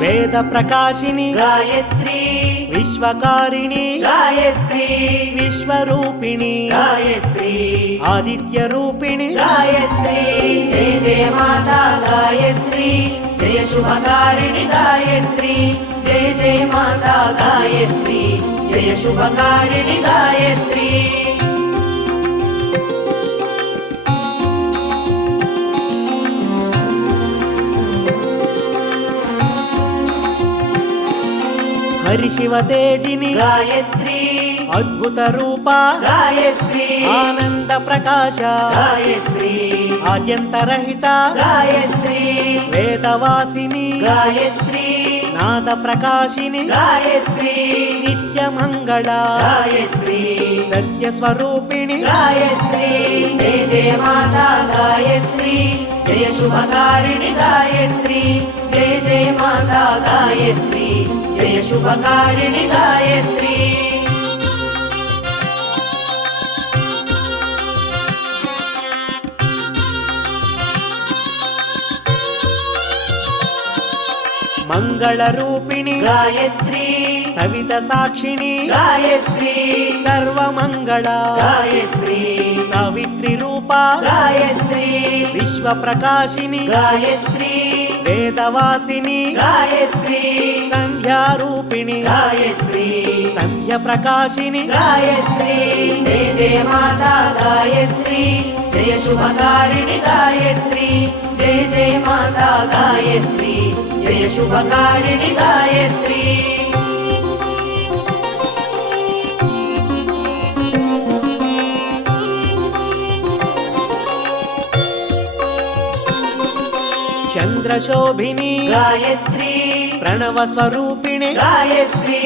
वेद प्रकाशिनी गायत्री विश्वकारिणी गायत्री विश्वरूपिणी गायत्री आदित्य रूपिणी गायत्री जय जय माता गायत्री जय शुभकारिणी गायत्री जय जय माता गायत्री जय शुभकारिणी गायत्री हरि शिव तेजिनी गायत्री अद्भुत रूपा गायत्री आनंद प्रकाश गायत्री आद्यंतरहिता गायत्री वेदवासिनी गायत्री नाद प्रकाशिनी गायत्री नित्य मंगला गायत्री सत्य स्वरूपिणी गायत्री जय जय माता गायत्री जय शुभकारिणी गायत्री जय जय माता गायत्री जय शुभकारिणी गायत्री मंगल रूपिणी गायत्री सवित साक्षिणी गायत्री सर्व मंगला गायत्री सावित्री रूपा गायत्री विश्व प्रकाशिनी गायत्री वेदवासिनी गायत्री संध्या रूपिणी गायत्री संध्या प्रकाशिनी गायत्री जय जय माता गायत्री जय शुभकारिणी गायत्री जय जय माता गायत्री जय शुभकारिणी गायत्री चंद्रशोभिनी गायत्री प्रणव स्वरूपिणी गायत्री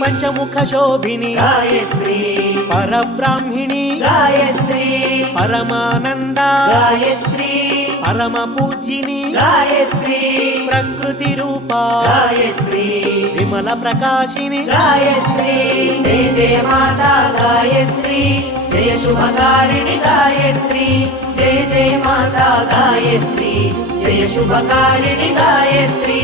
पंचमुख शोभिनी गायत्री परब्राह्मिणी गायत्री परमानंदा गायत्री परम पूजिनी गायत्री प्रकृति रूपा गायत्री विमल प्रकाशिनी गायत्री जय जय माता गायत्री जय शुभकारिणी गायत्री जय जय माता गायत्री जय शुभकारिणी गायत्री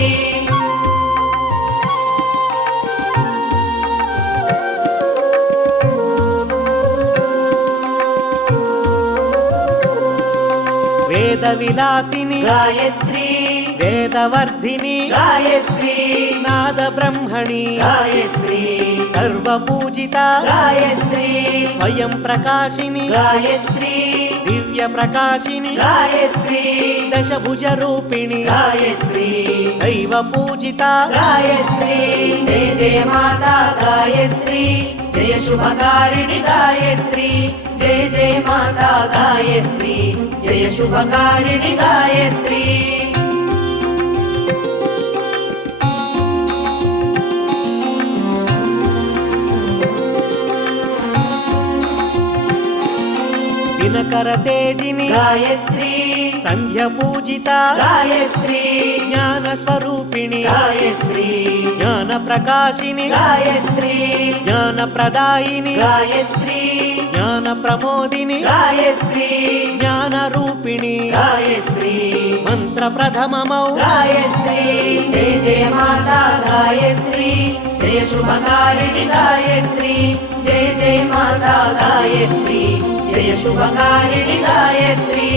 वेद विलासिनी गायत्री वेदवर्धिनी गायत्री नाद ब्रह्मणी गायत्री सर्वपूजिता गायत्री स्वयं प्रकाशिनी गायत्री दिव्य प्रकाशिनी गायत्री दशभुज रूपिणी गायत्री दैव पूजिता गायत्री जय जय माता गायत्री जय शुभकारिणी गायत्री जय जय माता गायत्री जय शुभकारिणी गायत्री दिनकर तेजिनी गायत्री संध्या पूजिता गायत्री ज्ञान स्वरूपिणी गायत्री ज्ञान प्रकाशिनी गायत्री ज्ञान प्रदायिनी गायत्री ज्ञान प्रमोदिनी गायत्री ज्ञान रूपिणी गायत्री मंत्र प्रथममौ गायत्री जय जय माता गायत्री जय शुभकारिणी गायत्री जय जय माता गायत्री जय शुभकारिणी गायत्री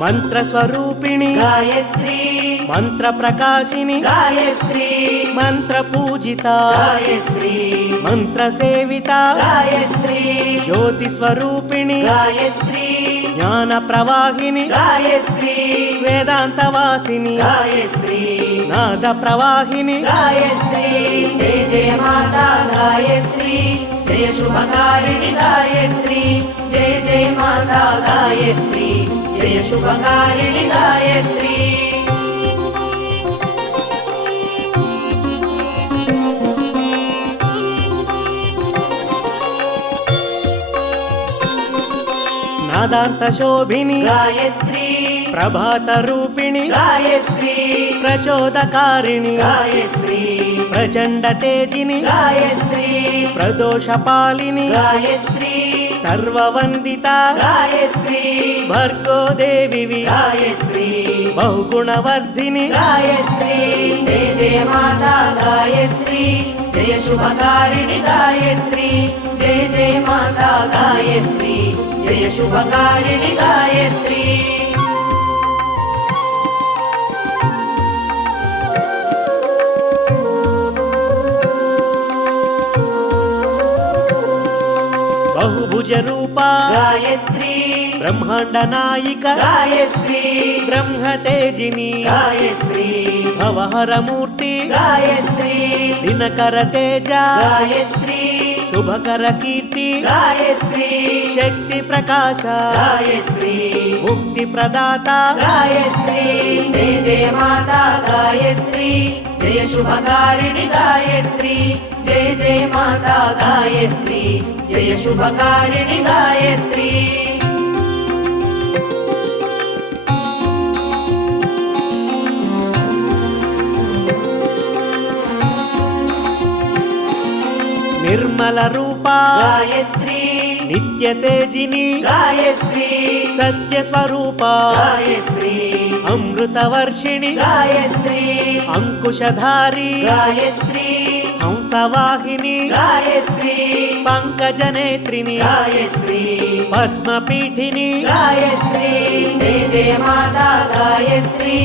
मंत्र स्वरूपिणी गायत्री मंत्र प्रकाशिनी गायत्री मंत्र पूजिता गायत्री मंत्र सेविता गायत्री ज्योति स्वरूपिणी गायत्री ज्ञान प्रवाहिनी गायत्री वेदांत वासिनी गायत्री नाद प्रवाहिनी गायत्री जय जय माता गायत्री जय शुभकारिणी गायत्री जय जय माता गायत्री जय शुभकारिणी गायत्री नादांत शोभिनी गायत्री प्रभात रूपिणी गायत्री प्रचोदकारिणी गायत्री प्रचंड तेजिनी गायत्री ప్రదోషపాలిని గాయత్రి సర్వవందిత గాయత్రి భర్గో దేవివి గాయత్రి బహుగుణవర్ధిని గాయత్రి జయ జయ మాతా గాయత్రి జయ శుభకారిణి గాయత్రి జయ జయ మాతా గాయత్రి జయ శుభకారిణి గాయత్రి బహుభుజ రూప గాయత్రి బ్రహ్మాండ నాయిక గాయత్రి బ్రహ్మతేజిని గాయత్రి భవహరమూర్తి గాయత్రి దినకర తేజ గాయత్రి శుభకర కీర్తి గాయత్రి శక్తి ప్రకాశ గాయత్రి ముక్తి ప్రదాత గాయత్రి జయ జయ మాతా గాయత్రి జయ శుభకారిణి గాయత్రి జయ జయ మాతా గాయత్రి జయ శుభకారిణి గాయత్రి నిర్మల రూప గాయత్రి నిత్య తేజిని గాయత్రి సత్య స్వరూప గాయత్రి అమృత వర్షిణి గాయత్రి అంకుశధారి గాయత్రి హంసవాహిని గాయత్రి పంకజనేత్రిని గాయత్రి పద్మపీఠిని గాయత్రి జయ జయ మాతా గాయత్రి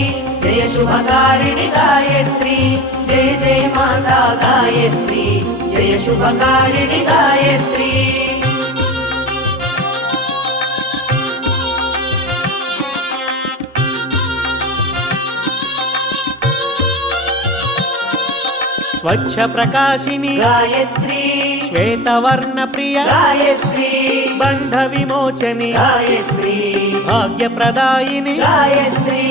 జయ శుభకారిణి గాయత్రి జయ జయ మాతా గాయత్రి జయ శుభకారిణి గాయత్రి స్వచ్ఛ ప్రకాశిని గాయత్రి శ్వేతవర్ణ ప్రియ గాయత్రి బంధ విమోచని గాయత్రి భాగ్యప్రదాయిని గాయత్రి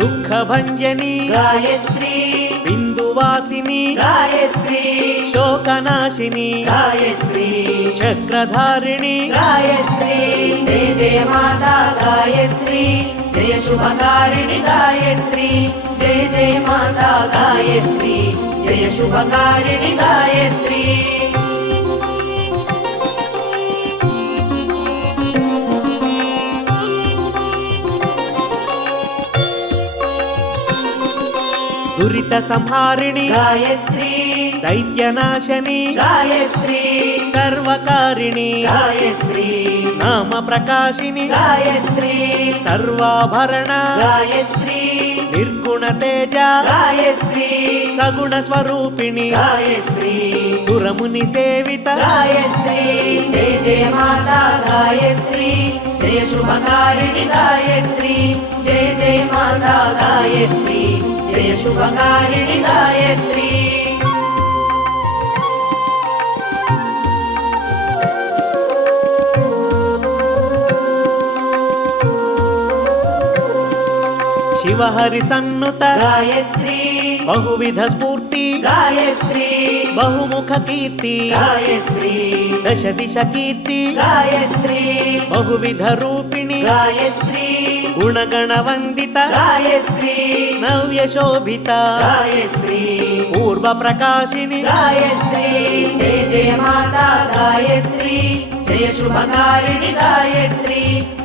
దుఃఖ భంజని గాయత్రి బిందువాసిని గాయత్రి శోకనాశిని గాయత్రి చక్రధారిణి గాయత్రి జయ జయ మాతా గాయత్రి జయ శుభకారిణి గాయత్రి జయ జయ మాతా గాయత్రి జయ శుభకారిణి గాయత్రి దురిత సంహారిణి గాయత్రి దైత్యనాశని గాయత్రి సర్వకారిణి గాయత్రి నామ ప్రకాశిని గాయత్రి సర్వాభరణ గాయత్రి నిర్గుణ తేజ గాయత్రి సగుణ స్వరూపిణి గాయత్రి సురముని సేవిత గాయత్రి జయ జయ మాతా గాయత్రి జయ శుభకారిణి గాయత్రి జయ జయ మాతా గాయత్రి జయ శుభకారిణి గాయత్రి శివహరి సన్నుత గాయత్రి బహువిధ స్ఫూర్తి గాయత్రి బహుముఖ కీర్తి గాయత్రి దశ దిశ కీర్తి గాయత్రి బహువిధ రూపిణి గాయత్రి గుణగణ వందిత గాయత్రి నవ్య శోభిత గాయత్రి పూర్వ ప్రకాశిని గాయత్రి జయ జయ మాతా గాయత్రి జయ శుభకారిణి గాయత్రి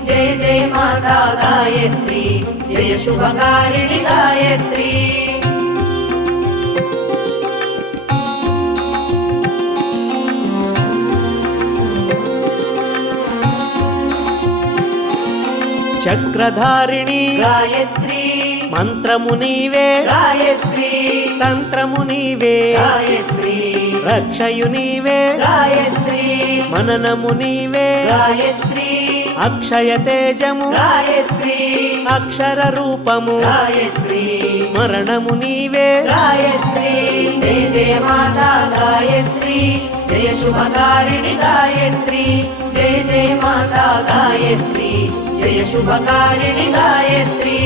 జయ జయ మాతా గాయత్రి జయ శుభకారిణి గాయత్రి చక్రధారిణి గాయత్రి మంత్రము నీవే గాయత్రి తంత్రము నీవే గాయత్రి రక్షయు నీవే గాయత్రి మననము నీవే గాయత్రి అక్షయ తేజము గాయత్రి అక్షర రూపము గాయత్రి స్మరణము నీవే గాయత్రి జయ జయ మాతా గాయత్రి జయ శుభకారిణి గాయత్రి జయ జయ మాతా గాయత్రి జయ శుభకారిణి గాయత్రి